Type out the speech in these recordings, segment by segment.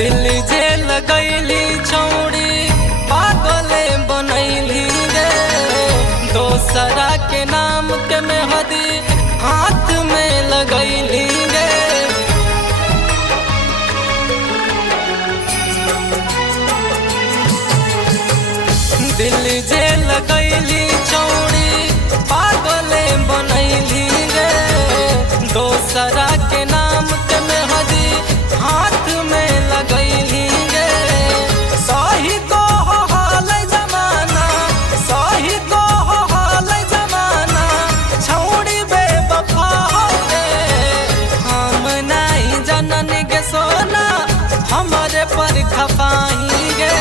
दिल जे लगैली छौड़ी पागले बनैली रे। दोसरा के नाम के मेहदी हाथ में लगैली रे। दिल जे लगैली छौड़ी पागले बनैली रे। दोसरा के नाम के मेहदी हाथ में लगैली रे। सही तो हाल जमाना, सही तो हाल जमाना, छौड़ी बेवफा हो रे। हम नहीं जनन के सोना हमारे पर खपाई गे।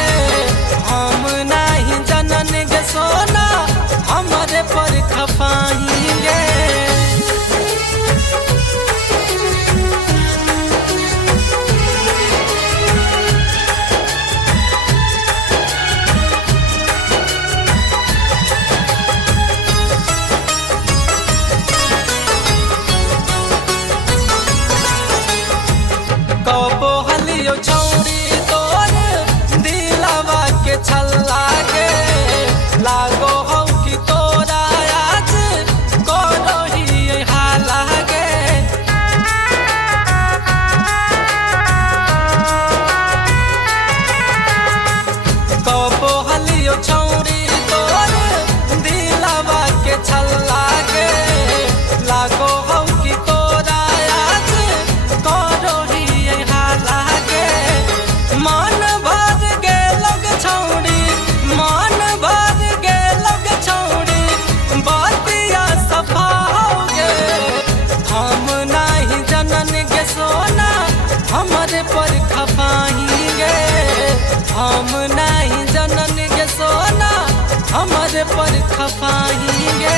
हम नहीं जनन के सोना हमारे पर खपाई गे। कबो हलियो छौड़ी तोर दिलवा के छल्ला के। लागो हो कि तोरा आज करही हाला गे। कबो हलियो छौड़ी तोर दिलवा के छल्ला के। लागो हो कि तोरा आज करही हाला गे। मन भर गेलग छौड़ी, मन भर गेलग छौड़ी, बातिया सफा हो गे। हम नहीं जनन के सोना हमारे पर खपाई गे। हम नहीं जनन के सोना हमारे पर खपाई गे।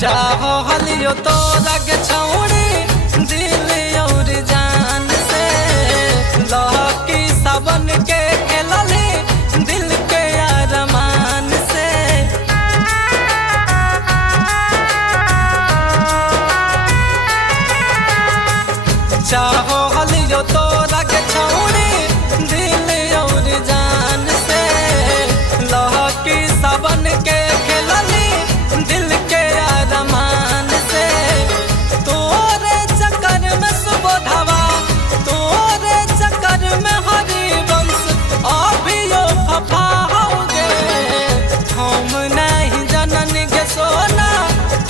चाहो हलियो तोरा के छौड़ी दिल और जान से। लहकी सावन के खेलली दिल के अरमान से। चाहो हलियो तोरा के छौड़ी दिल और जान से। लहकी सावन के खेलली दिल के अरमान से। तोरे चक्कर में सुबोधवा, तोरे चक्कर में हरिवंश अभियो फफा हो गे। हम नहीं जनन के सोना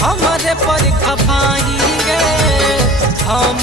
हमारे पर खपाई गे। हम